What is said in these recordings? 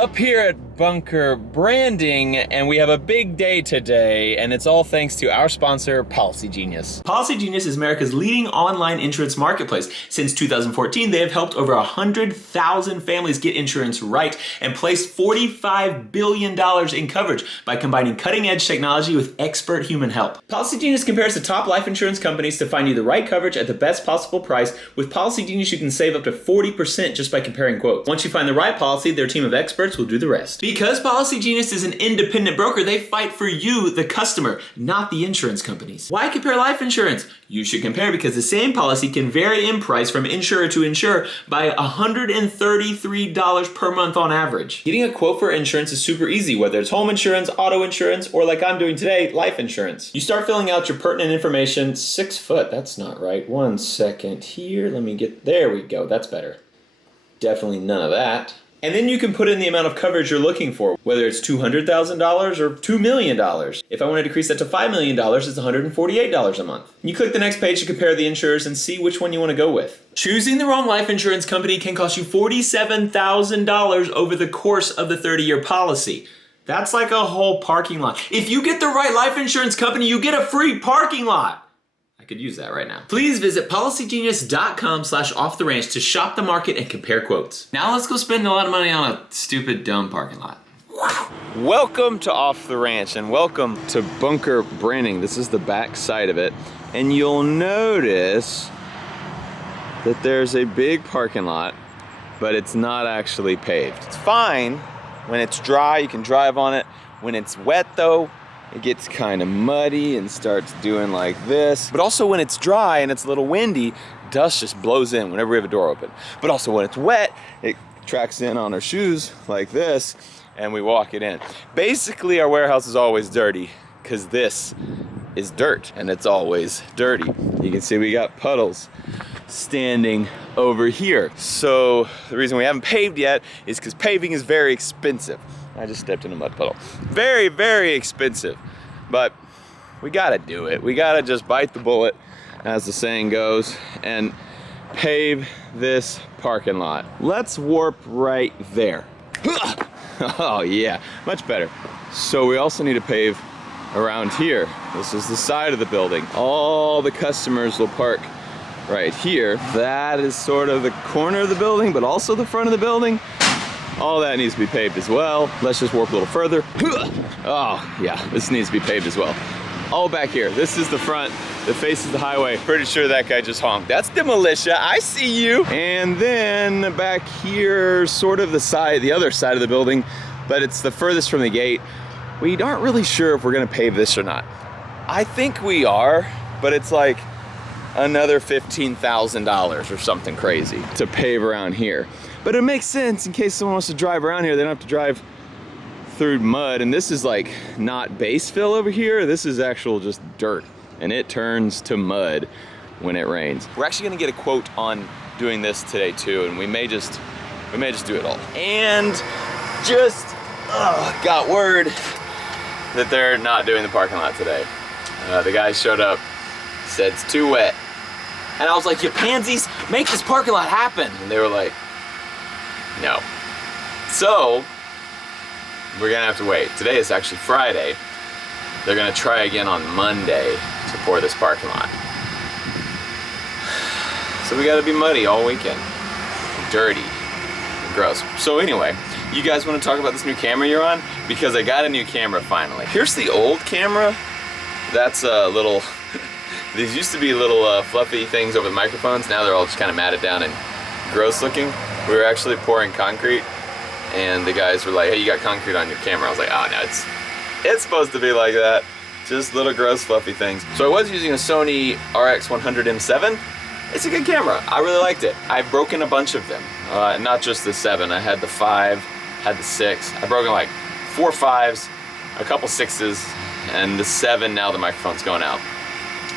Up here at Bunker Branding, and we have a big day today, and it's all thanks to our sponsor, Policy Genius. Policy Genius is America's leading online insurance marketplace. Since 2014, they have helped over 100,000 families get insurance right and placed $45 billion in coverage by combining cutting-edge technology with expert human help. Policy Genius compares the top life insurance companies to find you the right coverage at the best possible price. With Policy Genius, you can save up to 40% just by comparing quotes. Once you find the right policy, their team of experts will do the rest. Because Policy Genius is an independent broker, they fight for you, the customer, not the insurance companies. Why compare life insurance? You should compare because the same policy can vary in price from insurer to insurer by $133 per month on average. Getting a quote for insurance is super easy, whether it's home insurance, auto insurance, or like I'm doing today, life insurance. You start filling out your pertinent information. 6 foot, that's not right. 1 second here, there we go, that's better. Definitely none of that. And then you can put in the amount of coverage you're looking for, whether it's $200,000 or $2 million. If I want to decrease that to $5 million, it's $148 a month. You click the next page to compare the insurers and see which one you want to go with. Choosing the wrong life insurance company can cost you $47,000 over the course of the 30-year policy. That's like a whole parking lot. If you get the right life insurance company, you get a free parking lot. Could use that right now. Please visit policygenius.com/offtheranch to shop the market and compare quotes. Now let's go spend a lot of money on a stupid, dumb parking lot. Welcome to Off the Ranch and welcome to Bunker Branding. This is the back side of it. And you'll notice that there's a big parking lot, but it's not actually paved. It's fine. When it's dry, you can drive on it. When it's wet though, it gets kind of muddy and starts doing like this. But also when it's dry and it's a little windy, dust just blows in whenever we have a door open. But also when it's wet, it tracks in on our shoes like this and we walk it in. Basically our warehouse is always dirty because this is dirt and it's always dirty. You can see we got puddles standing over here. So the reason we haven't paved yet is because paving is very expensive. I just stepped in a mud puddle. Very, very expensive, but we gotta do it. We gotta just bite the bullet, as the saying goes, and pave this parking lot. Let's warp right there. Oh yeah, much better. So we also need to pave around here. This is the side of the building. All the customers will park right here. That is sort of the corner of the building, but also the front of the building. All that needs to be paved as well. Let's just warp a little further. Oh yeah, this needs to be paved as well. All back here, this is the front that faces the highway. Pretty sure that guy just honked. That's the militia, I see you. And then back here, sort of the other side of the building, but it's the furthest from the gate. We aren't really sure if we're gonna pave this or not. I think we are, but it's like another $15,000 or something crazy to pave around here. But it makes sense in case someone wants to drive around here, they don't have to drive through mud. And this is like not base fill over here. This is actual just dirt and it turns to mud when it rains. We're actually gonna get a quote on doing this today too. And we may just do it all. And just got word that they're not doing the parking lot today. The guys showed up, said it's too wet. And I was like, you pansies, make this parking lot happen. And they were like, no. So, we're gonna have to wait. Today is actually Friday. They're gonna try again on Monday to pour this parking lot. So we gotta be muddy all weekend. Dirty. Gross. So anyway, you guys wanna talk about this new camera you're on? Because I got a new camera finally. Here's the old camera. That's a little, these used to be little fluffy things over the microphones. Now they're all just kind of matted down and gross looking. We were actually pouring concrete and the guys were like, hey, you got concrete on your camera. I was like, oh no, it's supposed to be like that. Just little gross fluffy things. So I was using a Sony RX100M7. It's a good camera. I really liked it. I've broken a bunch of them. Not just the 7. I had the 5, had the 6. I've broken like 4 5s, a couple 6s, and the 7 now the microphone's going out.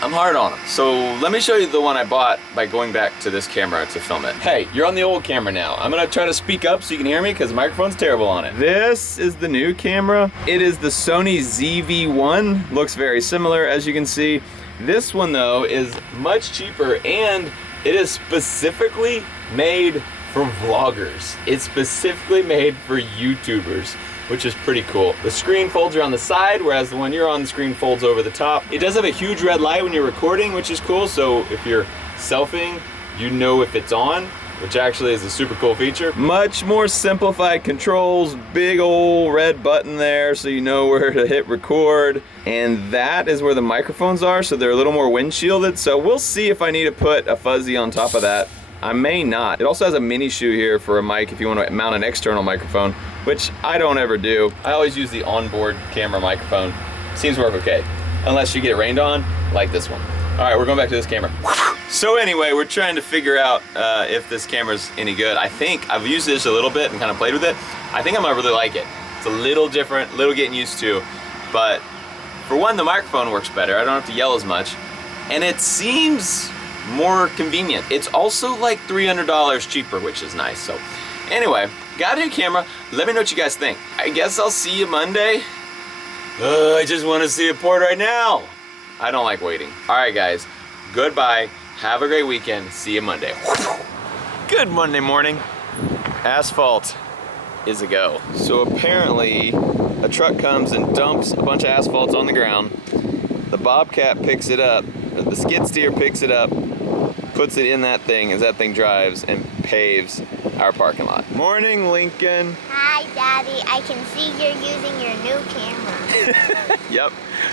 I'm hard on them. So let me show you the one I bought by going back to this camera to film it. Hey, you're on the old camera now. I'm gonna try to speak up so you can hear me because the microphone's terrible on it. This is the new camera. It is the Sony ZV-1. Looks very similar, as you can see. This one though is much cheaper and it is specifically made for vloggers. It's specifically made for YouTubers, which is pretty cool. The screen folds around the side, whereas the one you're on, the screen folds over the top. It does have a huge red light when you're recording, which is cool. So if you're selfieing, you know if it's on, which actually is a super cool feature. Much more simplified controls, big old red button there so you know where to hit record. And that is where the microphones are, so they're a little more wind shielded. So we'll see if I need to put a fuzzy on top of that. I may not. It also has a mini shoe here for a mic if you want to mount an external microphone, which I don't ever do. I always use the onboard camera microphone. Seems to work okay, unless you get rained on, like this one. All right, we're going back to this camera. So anyway, we're trying to figure out if this camera's any good. I think I've used this a little bit and kind of played with it. I think I'm gonna really like it. It's a little different, little getting used to, but for one, the microphone works better. I don't have to yell as much, and it seems more convenient. It's also like $300 cheaper, which is nice. So anyway, got a new camera. Let me know what you guys think. I guess I'll see you Monday. I just want to see a port right now. I don't like waiting. All right, guys, goodbye. Have a great weekend. See you Monday. Good Monday morning. Asphalt is a go. So apparently a truck comes and dumps a bunch of asphalt on the ground. The Bobcat picks it up, the skid steer picks it up, puts it in that thing as that thing drives and paves our parking lot. Morning, Lincoln. Hi, Daddy. I can see you're using your new camera. Yep.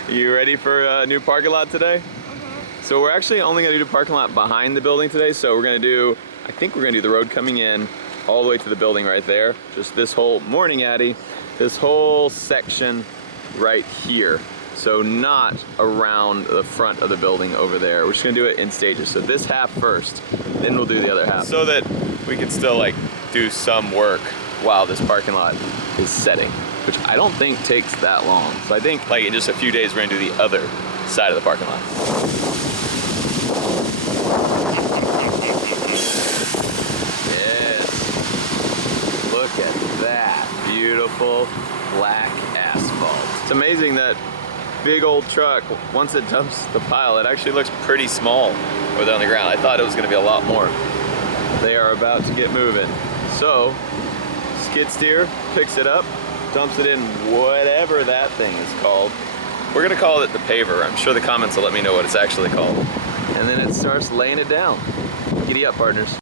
You ready for a new parking lot today? So we're actually only gonna do the parking lot behind the building today. So we're gonna do, I think we're gonna do the road coming in all the way to the building right there. Just this whole, morning, Addie, this whole section right here. So not around the front of the building over there. We're just gonna do it in stages. So this half first, then we'll do the other half. So that we can still like do some work while this parking lot is setting, which I don't think takes that long. So I think like in just a few days, we're gonna do the other side of the parking lot. Yes, look at that, beautiful black asphalt. It's amazing that big old truck, once it dumps the pile, it actually looks pretty small over there on the ground. I thought it was gonna be a lot more. They are about to get moving. So, skid steer picks it up, dumps it in whatever that thing is called. We're gonna call it the paver. I'm sure the comments will let me know what it's actually called. And then it starts laying it down. Giddy up, partners.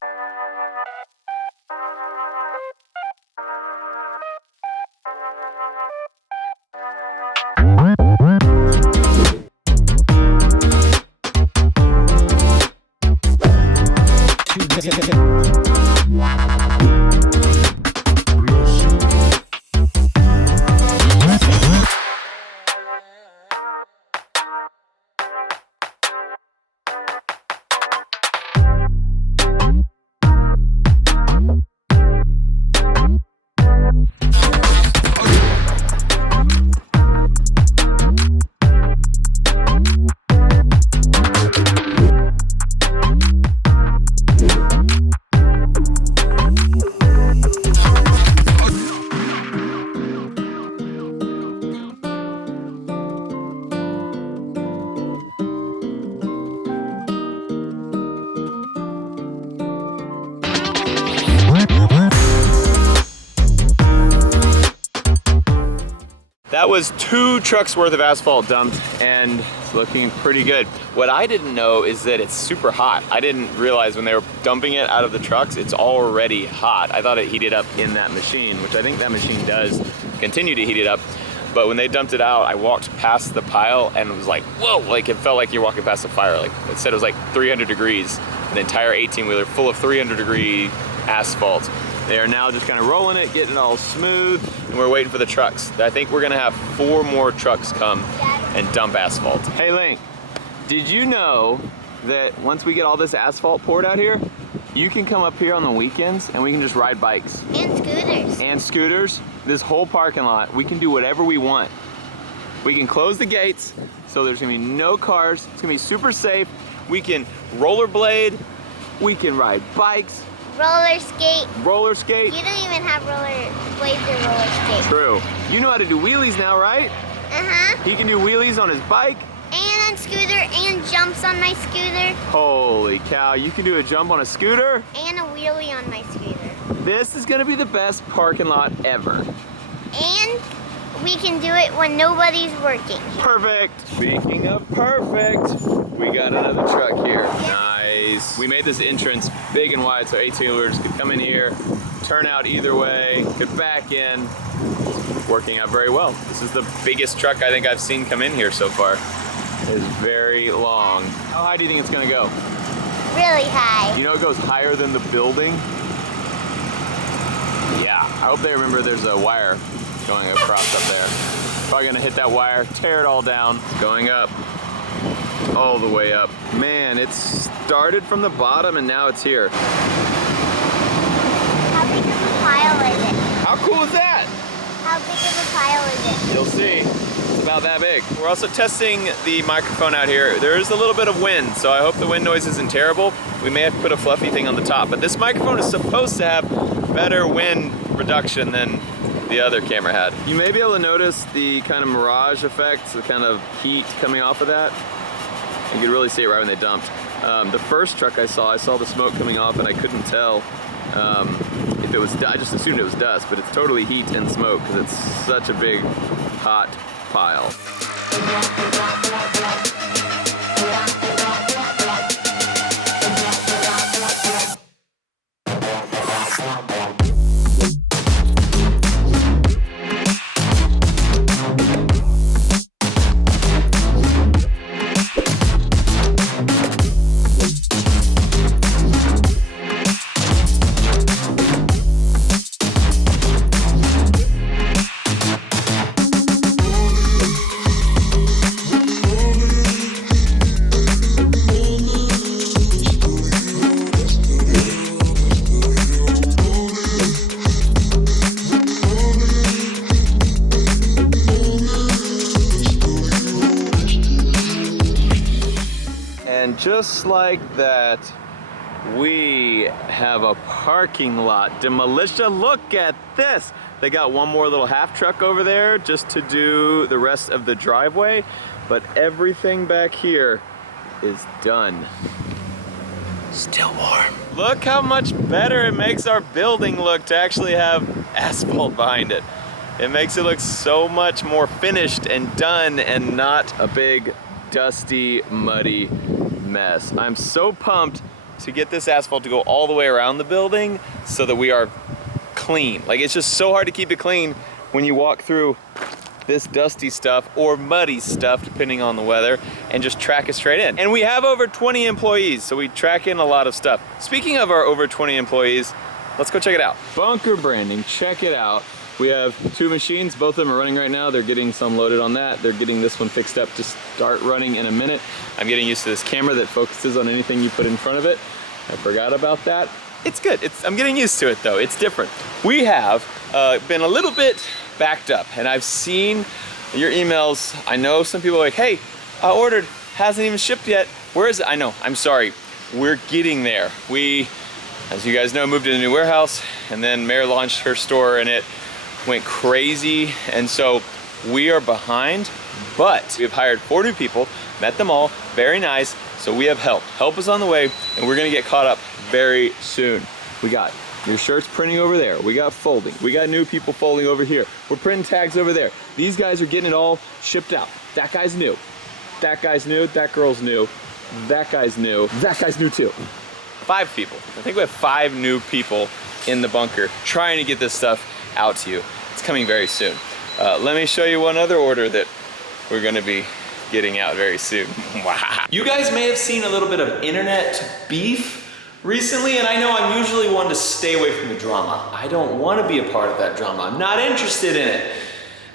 That was 2 trucks worth of asphalt dumped and it's looking pretty good. What I didn't know is that it's super hot. I didn't realize when they were dumping it out of the trucks, it's already hot. I thought it heated up in that machine, which I think that machine does continue to heat it up. But when they dumped it out, I walked past the pile and it was like, whoa, like it felt like you're walking past a fire. Like it said it was like 300 degrees, an entire 18-wheeler full of 300-degree asphalt. They are now just kind of rolling it, getting it all smooth, and we're waiting for the trucks. I think we're gonna have 4 more trucks come and dump asphalt. Hey Link, did you know that once we get all this asphalt poured out here, you can come up here on the weekends and we can just ride bikes. And scooters. And scooters. This whole parking lot, we can do whatever we want. We can close the gates, so there's gonna be no cars. It's gonna be super safe. We can rollerblade, we can ride bikes, roller skate. Roller skate. You don't even have roller blades or roller skate. True. You know how to do wheelies now, right? Uh-huh. He can do wheelies on his bike. And on scooter, and jumps on my scooter. Holy cow, you can do a jump on a scooter? And a wheelie on my scooter. This is gonna be the best parking lot ever. And we can do it when nobody's working. Perfect. Speaking of perfect, we got another truck here. Nice. We made this entrance big and wide so 18-wheelers could come in here, turn out either way, could back in. It's working out very well. This is the biggest truck I think I've seen come in here so far. It is very long. How high do you think it's gonna go? Really high. You know it goes higher than the building? Yeah, I hope they remember there's a wire going across up there. Probably gonna hit that wire, tear it all down. It's going up, all the way up. Man, it started from the bottom and now it's here. How big of a pile is it? How cool is that? How big of a pile is it? You'll see. It's about that big. We're also testing the microphone out here. There is a little bit of wind, so I hope the wind noise isn't terrible. We may have to put a fluffy thing on the top, but this microphone is supposed to have better wind reduction than the other camera had. You may be able to notice the kind of mirage effect, the kind of heat coming off of that. You could really see it right when they dumped. The first truck I saw the smoke coming off and I couldn't tell if it was, I just assumed it was dust, but it's totally heat and smoke because it's such a big, hot pile. And just like that, we have a parking lot. Demolitia, look at this. They got one more little half truck over there just to do the rest of the driveway, but everything back here is done. Still warm. Look how much better it makes our building look to actually have asphalt behind it. It makes it look so much more finished and done and not a big, dusty, muddy mess. I'm so pumped to get this asphalt to go all the way around the building so that we are clean. Like, it's just so hard to keep it clean when you walk through this dusty stuff or muddy stuff, depending on the weather, and just track it straight in. And we have over 20 employees, so we track in a lot of stuff. Speaking of our over 20 employees, let's go check it out. Bunker branding, check it out. We have two machines, both of them are running right now. They're getting some loaded on that. They're getting this one fixed up to start running in a minute. I'm getting used to this camera that focuses on anything you put in front of it. I forgot about that. It's good, I'm getting used to it though, it's different. We have been a little bit backed up and I've seen your emails. I know some people are like, hey, I ordered, hasn't even shipped yet. Where is it? I know, I'm sorry, we're getting there. We, as you guys know, moved in a new warehouse and then Mare launched her store and it went crazy, and so we are behind, but we've hired 4 new people, met them all, very nice, so we have help. Help is on the way, and we're gonna get caught up very soon. We got your shirts printing over there, we got folding, we got new people folding over here, we're printing tags over there. These guys are getting it all shipped out. That guy's new, that guy's new, that girl's new, that guy's new too. 5 people. I think we have 5 new people in the bunker trying to get this stuff out to you. It's coming very soon. Let me show you one other order that we're gonna be getting out very soon. Wow. You guys may have seen a little bit of internet beef recently, and I know I'm usually one to stay away from the drama. I don't want to be a part of that drama. I'm not interested in it.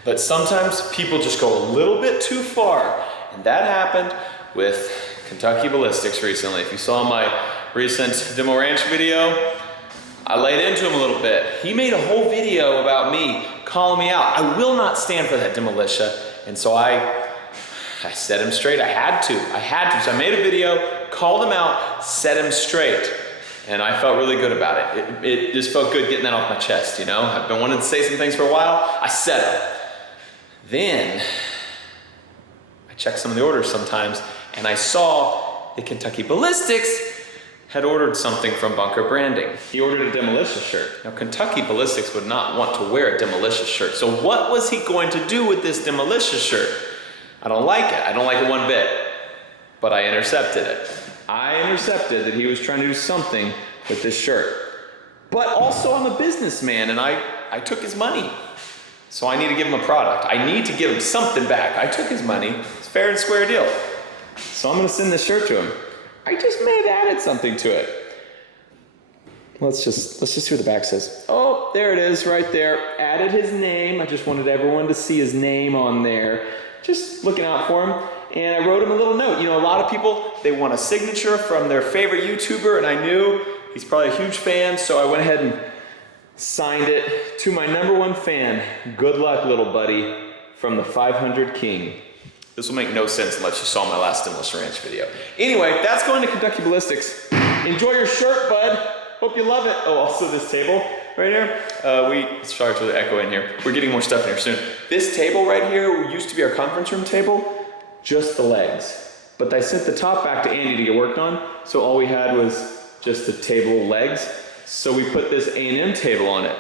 But sometimes people just go a little bit too far, and that happened with Kentucky Ballistics recently. If you saw my recent Demo Ranch video, I laid into him a little bit. He made a whole video about me, calling me out. I will not stand for that Demolitia. And so I set him straight. I had to. So I made a video, called him out, set him straight. And I felt really good about it. It just felt good getting that off my chest, you know? I've been wanting to say some things for a while. I said them. Then I checked some of the orders sometimes, and I saw that Kentucky Ballistics had ordered something from Bunker Branding. He ordered a Demolition shirt. Now, Kentucky Ballistics would not want to wear a Demolition shirt. So what was he going to do with this Demolition shirt? I don't like it. I don't like it one bit. But I intercepted it. I intercepted that he was trying to do something with this shirt. But also I'm a businessman and I took his money. So I need to give him a product. I need to give him something back. I took his money. It's a fair and square deal. So I'm gonna send this shirt to him. I just may have added something to it. Let's just see what the back says. Oh, there it is right there. Added his name. I just wanted everyone to see his name on there. Just looking out for him. And I wrote him a little note. You know, a lot of people, they want a signature from their favorite YouTuber, and I knew he's probably a huge fan, so I went ahead and signed it to my #1 fan. Good luck, little buddy, from the 500 King. This will make no sense unless you saw my last Demolition Ranch video. Anyway, that's going to Kentucky Ballistics. Enjoy your shirt, bud. Hope you love it. Oh, also this table right here. Sorry for the echo in here. We're getting more stuff in here soon. This table right here used to be our conference room table, just the legs. But I sent the top back to Andy to get worked on, so all we had was just the table legs. So we put this A&M table on it.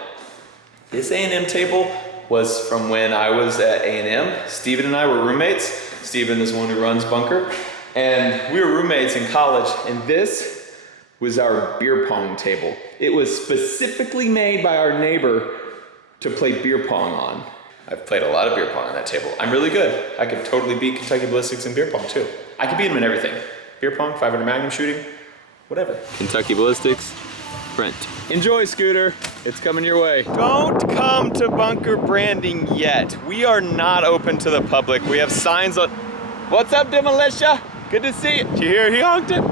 This A&M table was from when I was at A&M. Steven and I were roommates. Steven is the one who runs Bunker. And we were roommates in college, and this was our beer pong table. It was specifically made by our neighbor to play beer pong on. I've played a lot of beer pong on that table. I'm really good. I could totally beat Kentucky Ballistics in beer pong too. I could beat them in everything. Beer pong, 500 Magnum shooting, whatever. Kentucky Ballistics, print. Enjoy, Scooter. It's coming your way. Don't come to Bunker Branding yet. We are not open to the public. We have signs on. What's up, Demolition? Good to see you. Did you hear he honked it?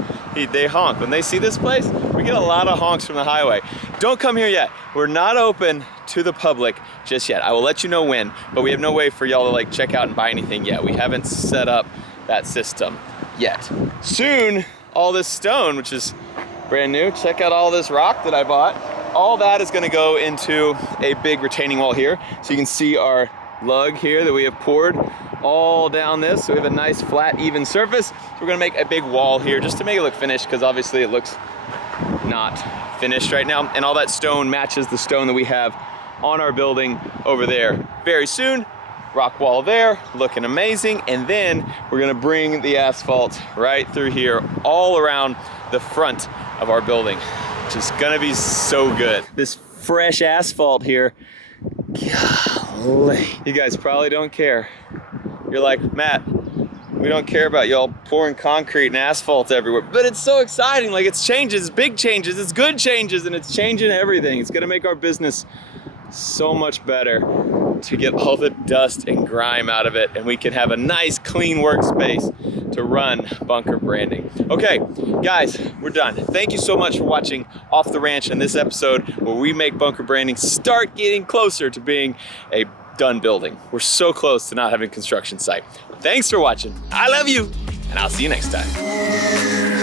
They honk. When they see this place, we get a lot of honks from the highway. Don't come here yet. We're not open to the public just yet. I will let you know when, but we have no way for y'all to like check out and buy anything yet. We haven't set up that system yet. Soon, all this stone, which is brand new, check out all this rock that I bought. All that is gonna go into a big retaining wall here. So you can see our lug here that we have poured all down this. So we have a nice flat, even surface. So we're gonna make a big wall here just to make it look finished, because obviously it looks not finished right now. And all that stone matches the stone that we have on our building over there. Very soon, rock wall there, looking amazing. And then we're gonna bring the asphalt right through here, all around the front of our building, which is gonna be so good. This fresh asphalt here, golly. You guys probably don't care. You're like, Matt, we don't care about y'all pouring concrete and asphalt everywhere. But it's so exciting, like it's changes, big changes, it's good changes, and it's changing everything. It's gonna make our business so much better to get all the dust and grime out of it, and we can have a nice clean workspace to run Bunker Branding. Okay, guys, we're done. Thank you so much for watching Off the Ranch in this episode where we make Bunker Branding start getting closer to being a done building. We're so close to not having a construction site. Thanks for watching. I love you, and I'll see you next time.